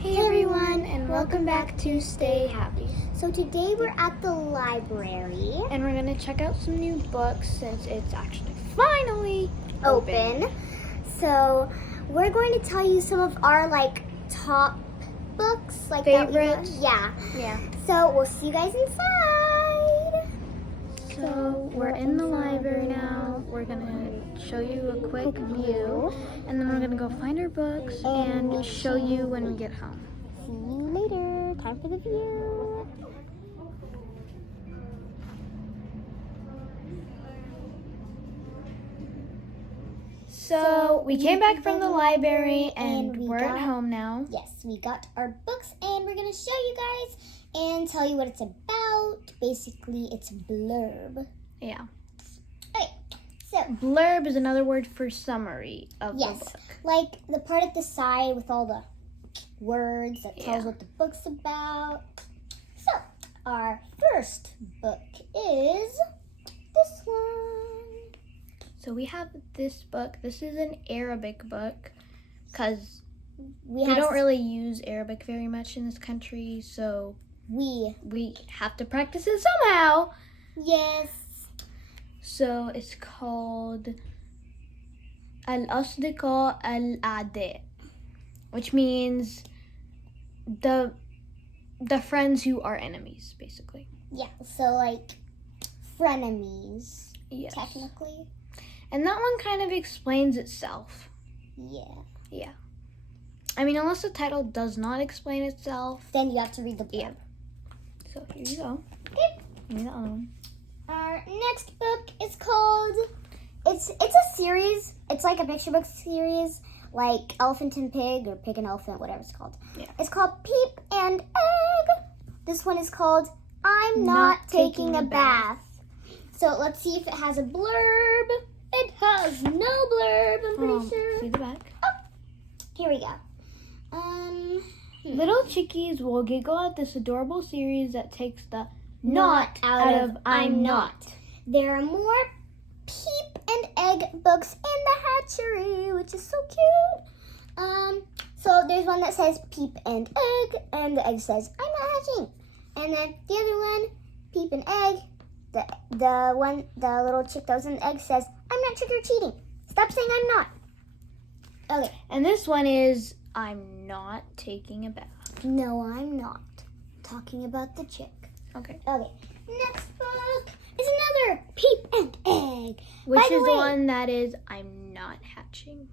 Hey everyone, and welcome back to Stay Happy. So today we're at the library. And we're gonna check out some new books since it's actually finally Open. So we're going to tell you some of our top books, Favorites? Yeah. Yeah. So we'll see you guys inside. So we're in the library now. We're gonna show you a quick view, and then we're gonna go find our books and show you when we get home. See you later. Time for the view. So we came back from the library and we we're at got- home now. Yes, we got our books and we're going to show you guys and tell you what it's about. Basically, it's a blurb. Yeah. Okay, so Blurb is another word for summary of yes, the book. like the part at the side with all the words that tells Yeah. what the book's about. So, our first book is this one. So we have this book. This is an Arabic book because We we don't really use Arabic very much in this country, so we we have to practice it somehow. yes. So it's called Al-Asdiqa Al-A'da, which means the friends who are enemies, basically. Yeah, so like frenemies Yes. technically. And that one kind of explains itself. Yeah. I mean, unless the title does not explain itself. Then you have to read the blurb. Yeah. So here you go. Okay. Give me the other one. Our next book is called it's a series. It's like a picture book series, like Elephant and Pig or Pig and Elephant, whatever it's called. Yeah. It's called Peep and Egg. This one is called I'm Not Taking a Bath. So let's see if it has a blurb. It has no blurb, I'm pretty sure. See the back. Here we go. Little chickies will giggle at this adorable series that takes the Not out of I'm not. There are more Peep and Egg books in the hatchery, which is so cute. So there's one that says Peep and Egg, and the egg says I'm not hatching. And then the other one, Peep and Egg, the little chick that was in the egg says I'm not trick or treating. Stop saying I'm not. Okay. And this one is I'm not taking a bath. No, I'm not. Talking about the chick. Okay. Okay. Next book is another Peep and Egg. Which By the is the way- one that is I'm not hatching.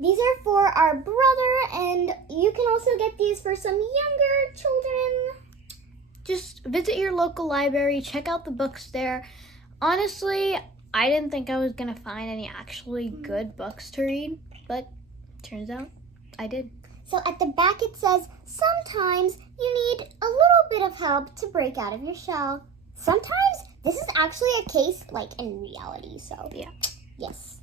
These are for our brother, and you can also get these for some younger children. Just visit your local library, check out the books there. Honestly, I didn't think I was going to find any actually good books to read, but turns out I did. So at the back it says, sometimes you need a little bit of help to break out of your shell. Sometimes this is actually a case like in reality, so Yeah. yes.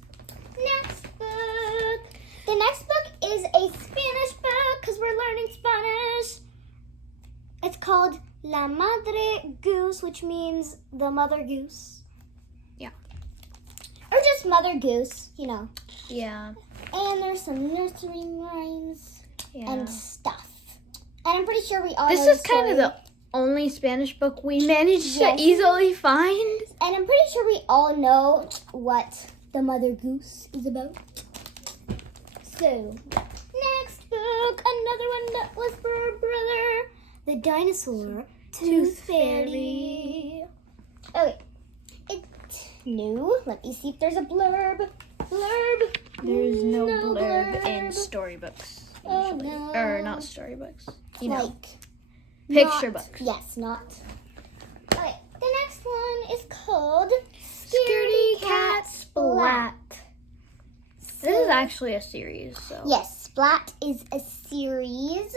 Next book. The next book is a Spanish book because we're learning Spanish. It's called La Madre Goose, which means the mother goose. Yeah. Or just Mother Goose, you know. Yeah. And there's some nursery rhymes Yeah. and stuff. And I'm pretty sure we all This know is kind of story. the only Spanish book we managed Yes. to easily find. And I'm pretty sure we all know what the Mother Goose is about. So, next book, another one that was for our brother, The Dinosaur Tooth Fairy. Okay, it's new. Let me see if there's a blurb. Blurb. There's no blurb blurb. in storybooks. Oh, Usually. no. Or not storybooks. You know, Like picture not- books. Yes, not. Okay, the next one is called Scaredy Cat Splat. This is So- actually a series, so. Yes, Splat is a series.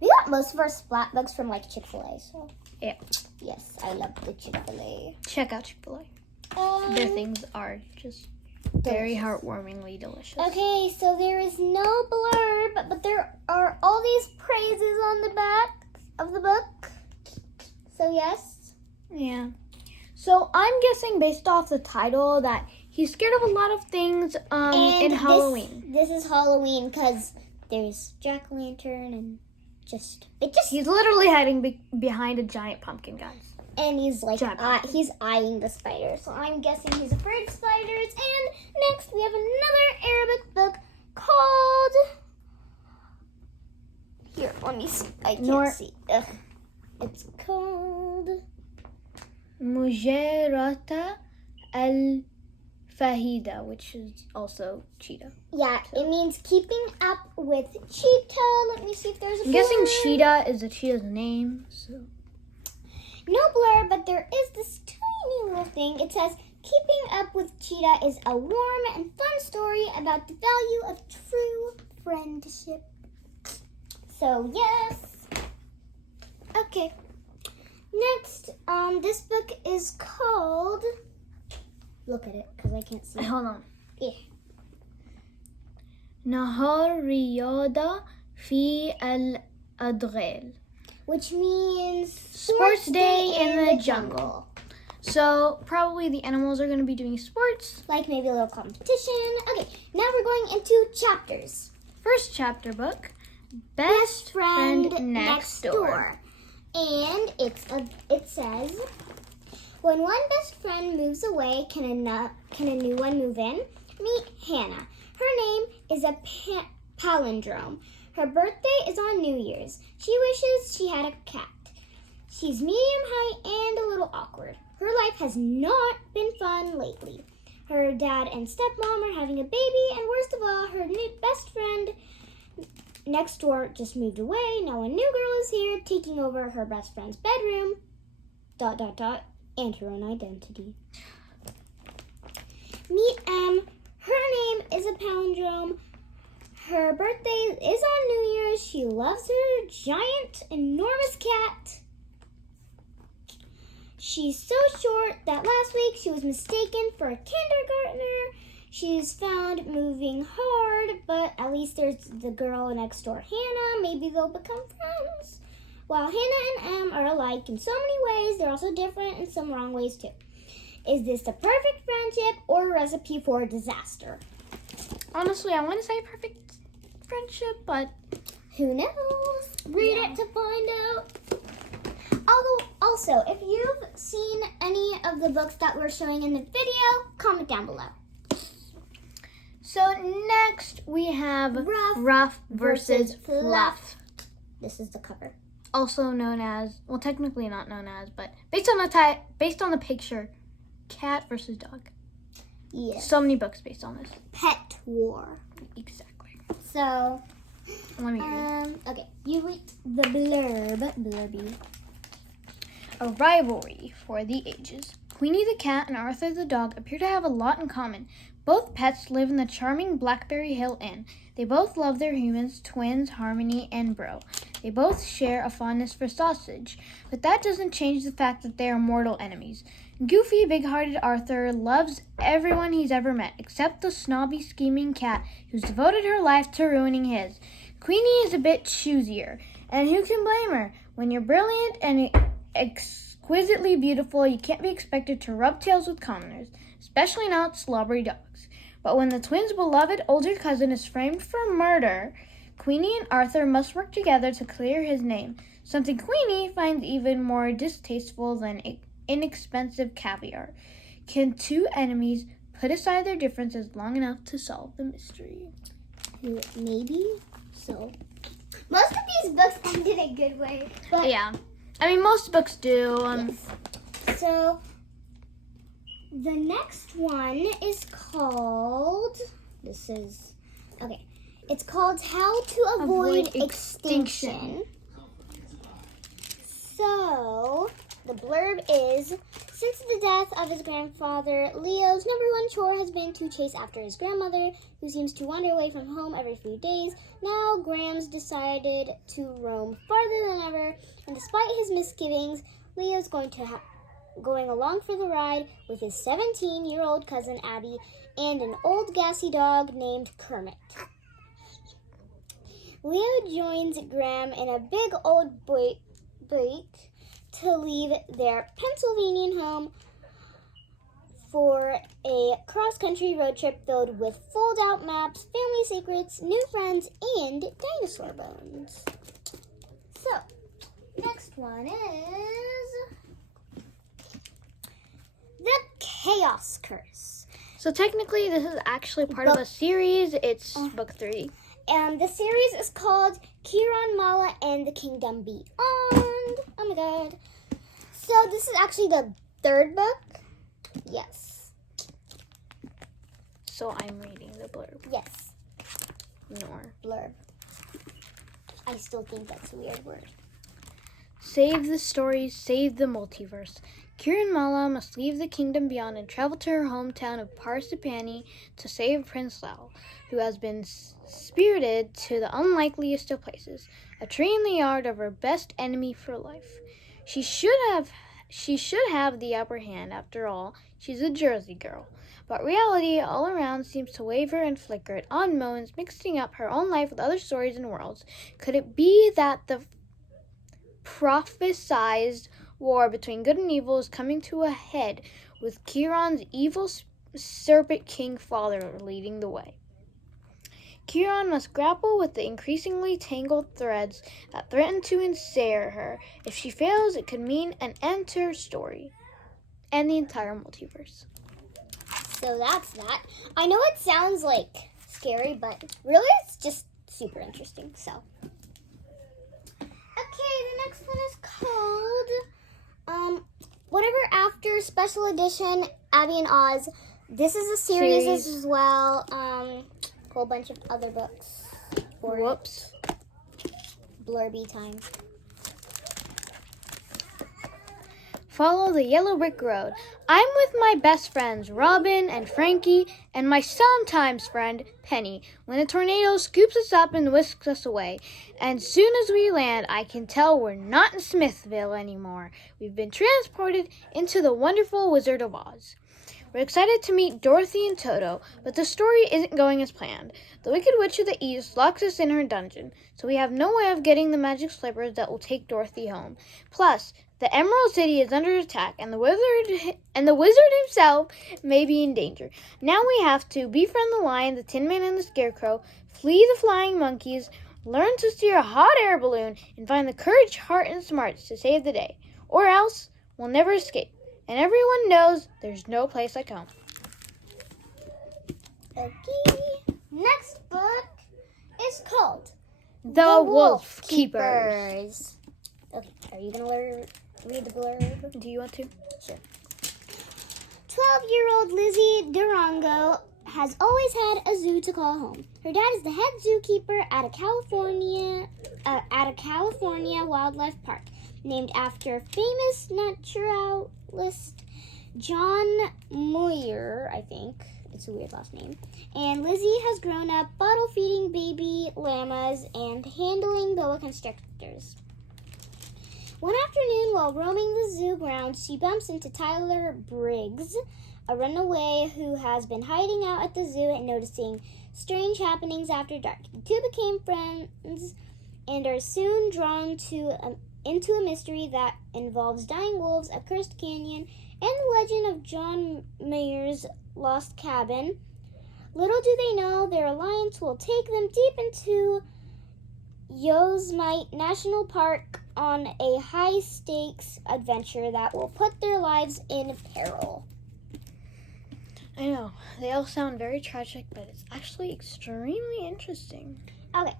We got most of our Splat books from like Chick-fil-A, so. Yeah. Yes, I love the Chick-fil-A. Check out Chick-fil-A. Their things are just very heartwarmingly delicious. Okay, so there is no blurb, but there are all these praises on the back of the book. So yes. Yeah. So I'm guessing based off the title that he's scared of a lot of things in And Halloween. This is Halloween because there's jack-o'-lantern and He's literally hiding behind a giant pumpkin, guys. And he's like, Giant pumpkin. he's eyeing the spider. So I'm guessing he's afraid of spiders. And next we have another Arabic book called. Here, let me see. I can't see. Ugh. It's called. Mujarata al-Fahida, which is also cheetah. Yeah, it means keeping up with cheetah. Let me see if there's a I'm guessing blurb. cheetah is the cheetah's name. So No blur, but there is this tiny little thing. It says, keeping up with cheetah is a warm and fun story about the value of true friendship. So, yes. Okay. Next, this book is called... Look at it, because I can't see it. hold on. Yeah. Nahar Riyada fi al-Adghil. Which means Sports day in the jungle. So probably the animals are going to be doing sports. Like maybe a little competition. Okay, now we're going into chapters. First chapter book, Best Friend Next Door. And it says, when one best friend moves away, can a new one move in? Meet Hannah. Her name is a palindrome. Her birthday is on New Year's. She wishes she had a cat. She's medium height and a little awkward. Her life has not been fun lately. Her dad and stepmom are having a baby, and worst of all, her new best friend next door just moved away. Now a new girl is here, taking over her best friend's bedroom, ... and her own identity. Meet M. Her name is a palindrome. Her birthday is on New Year's. She loves her giant, enormous cat. She's so short that last week she was mistaken for a kindergartner. She's found moving hard, but at least there's the girl next door, Hannah. Maybe they'll become friends. While Hannah and M are alike in so many ways, they're also different in some wrong ways too. Is this the perfect friendship or a recipe for disaster? Honestly, I want to say perfect friendship, but Who knows? Read it to find out. Also, if you've seen any of the books that we're showing in the video, comment down below. So next we have Rough versus Fluff. This is the cover. Also known as, well, technically not known as, but based on the picture, cat versus dog. Yes. So many books based on this. Pet war. Exactly. So, Let me read. okay, you read the blurby. A rivalry for the ages. Queenie the cat and Arthur the dog appear to have a lot in common. Both pets live in the charming Blackberry Hill Inn. They both love their humans, twins, Harmony and Bro. They both share a fondness for sausage, but that doesn't change the fact that they are mortal enemies. Goofy, big-hearted Arthur loves everyone he's ever met, except the snobby, scheming cat who's devoted her life to ruining his. Queenie is a bit choosier, and who can blame her? When you're brilliant and exquisitely beautiful, you can't be expected to rub tails with commoners, especially not slobbery dogs. But when the twins' beloved older cousin is framed for murder, Queenie and Arthur must work together to clear his name, something Queenie finds even more distasteful than inexpensive caviar. Can two enemies put aside their differences long enough to solve the mystery? Maybe so. Most of these books end in a good way. But Yeah. I mean, most books do. yes. So, the next one is called, it's called How to Avoid Extinction. So, the blurb is, since the death of his grandfather, Leo's number one chore has been to chase after his grandmother, who seems to wander away from home every few days. Now, Grams decided to roam farther than ever, and despite his misgivings, Leo's going along for the ride with his 17-year-old cousin Abby and an old gassy dog named Kermit. Leo joins Graham in a big old bike to leave their Pennsylvania home for a cross-country road trip filled with fold-out maps, family secrets, new friends, and dinosaur bones. one is The Chaos Curse. So technically, this is actually part of a series. It's book 3. And the series is called Kiran Mala and the Kingdom Beyond. Oh my god. So this is actually the 3rd book. Yes. So I'm reading the blurb. Yes. Nor. Blurb. I still think that's a weird word. Save the stories, save the multiverse. Kiran Mala must leave the kingdom beyond and travel to her hometown of Parsipani to save Prince Lal, who has been spirited to the unlikeliest of places, a tree in the yard of her best enemy for life. She should have the upper hand. After all, she's a Jersey girl. But reality all around seems to waver and flicker at odd moments, mixing up her own life with other stories and worlds. Could it be that the prophesized war between good and evil is coming to a head, with Kiran's evil serpent king father leading the way? Kiran must grapple with the increasingly tangled threads that threaten to ensnare her. If she fails, it could mean an end to her story and the entire multiverse. So that's that. I know it sounds like scary, but really it's just super interesting. So, okay, the next one is called Whatever After Special Edition Abby and Oz. This is a series as well. Whole bunch of other books. Whoops. Blurby time. Follow the yellow brick road. I'm with my best friends, Robin and Frankie, and my sometimes friend, Penny, when a tornado scoops us up and whisks us away. And soon as we land, I can tell we're not in Smithville anymore. We've been transported into the wonderful Wizard of Oz. We're excited to meet Dorothy and Toto, but the story isn't going as planned. The Wicked Witch of the East locks us in her dungeon, so we have no way of getting the magic slippers that will take Dorothy home. Plus, the Emerald City is under attack, and the wizard himself may be in danger. Now we have to befriend the Lion, the Tin Man, and the Scarecrow, flee the flying monkeys, learn to steer a hot air balloon, and find the courage, heart, and smarts to save the day. Or else, we'll never escape. And everyone knows there's no place like home. Okay. Next book is called The Wolf Keepers. Okay, are you going to read the blurb? Do you want to? Sure. 12-year-old Lizzie Durango has always had a zoo to call home. Her dad is the head zookeeper at a California wildlife park, named after famous naturalist John Muir, I think. It's a weird last name. And Lizzie has grown up bottle feeding baby llamas and handling boa constrictors. One afternoon, while roaming the zoo grounds, she bumps into Tyler Briggs, a runaway who has been hiding out at the zoo and noticing strange happenings after dark. The two became friends and are soon drawn into a mystery that involves dying wolves, a cursed canyon, and the legend of John Mayer's lost cabin. Little do they know their alliance will take them deep into Yosemite National Park on a high-stakes adventure that will put their lives in peril. I know. They all sound very tragic, but it's actually extremely interesting. Okay,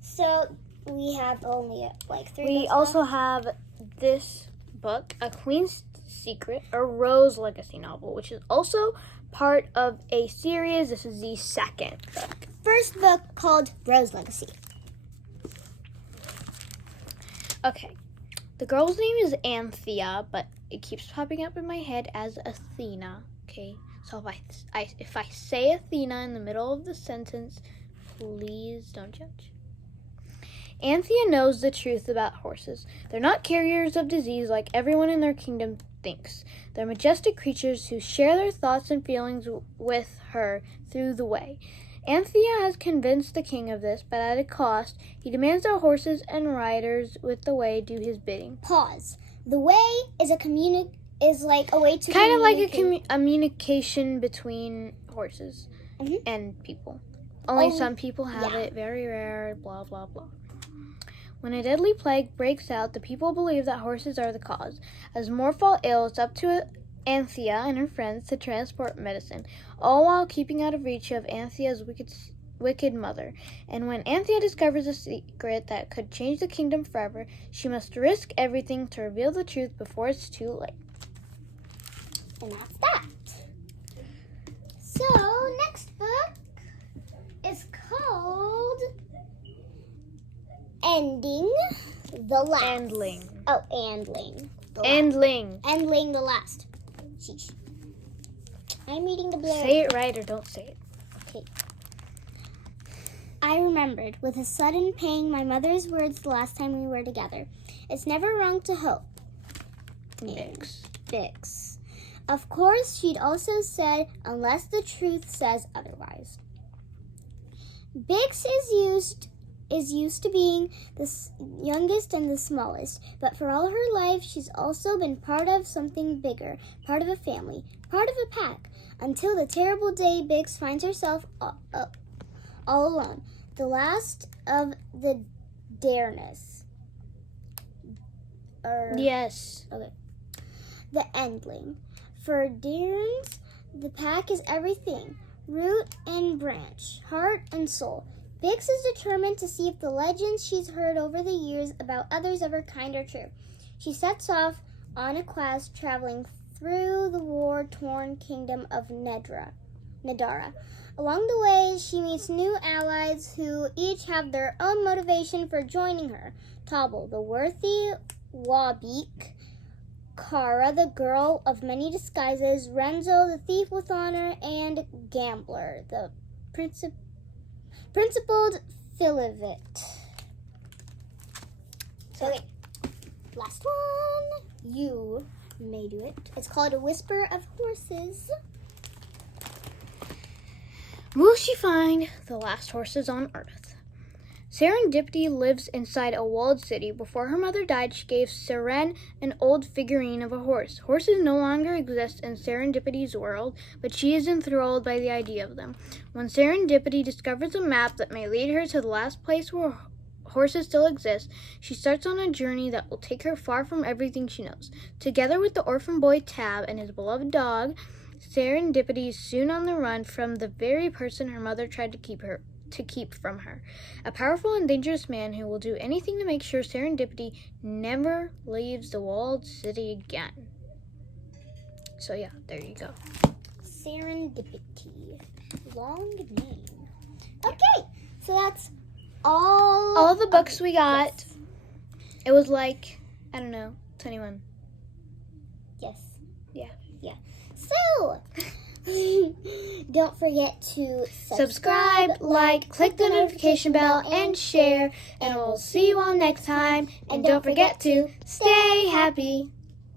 so we have only like 3 We books also left. have this book, A Queen's Secret, a Rose Legacy novel, which is also part of a series. This is the 2nd book. First book called Rose Legacy. Okay, the girl's name is Anthea, but it keeps popping up in my head as Athena. Okay, so if I say Athena in the middle of the sentence, please don't judge. Anthea knows the truth about horses. They're not carriers of disease like everyone in their kingdom thinks. They're majestic creatures who share their thoughts and feelings with her through the way. Anthea has convinced the king of this, but at a cost. He demands that horses and riders with the way do his bidding. Pause. The way is like a way to Kind of like a communicate. communication between horses and people. Only some people have it, very rare, blah, blah, blah. When a deadly plague breaks out, the people believe that horses are the cause. As more fall ill, it's up to Anthea and her friends to transport medicine, all while keeping out of reach of Anthea's wicked mother. And when Anthea discovers a secret that could change the kingdom forever, she must risk everything to reveal the truth before it's too late. And that's that. So, next book is called Ending the Last. Endling. Oh, Endling. Endling. The Last. Sheesh. I'm reading the blurb. Say it right or don't say it. Okay. I remembered with a sudden pang my mother's words the last time we were together. It's never wrong to hope. Bix. Of course, she'd also said, unless the truth says otherwise. Bix is used to being the youngest and the smallest, but for all her life, she's also been part of something bigger, part of a family, part of a pack, until the terrible day Bix finds herself all alone. The last of the Dareness. Yes. Okay. The Endling. For Darens, the pack is everything. Root and branch, heart and soul. Bix is determined to see if the legends she's heard over the years about others of her kind are true. She sets off on a quest traveling through the war-torn kingdom of Nadara. Along the way, she meets new allies who each have their own motivation for joining her. Tobble, the worthy Wabik, Kara, the girl of many disguises, Renzo, the thief with honor, and Gambler, the principled Filivit. Okay, last one. You may do it. It's called A Whisper of Horses. Will she find the last horses on Earth? Serendipity lives inside a walled city. Before her mother died, she gave Seren an old figurine of a horse. Horses no longer exist in Serendipity's world, but she is enthralled by the idea of them. When Serendipity discovers a map that may lead her to the last place where horses still exist, she starts on a journey that will take her far from everything she knows. Together with the orphan boy Tab and his beloved dog, Serendipity is soon on the run from the very person her mother tried to keep from her. A powerful and dangerous man who will do anything to make sure Serendipity never leaves the walled city again. So yeah, there you go. Serendipity. Long name. Okay, so that's all the books we got. Yes. It was like, I don't know, 21. Yes. Yeah. So, don't forget to Subscribe, like, click the notification bell, and share. And we'll see you all next time. And don't forget to stay happy.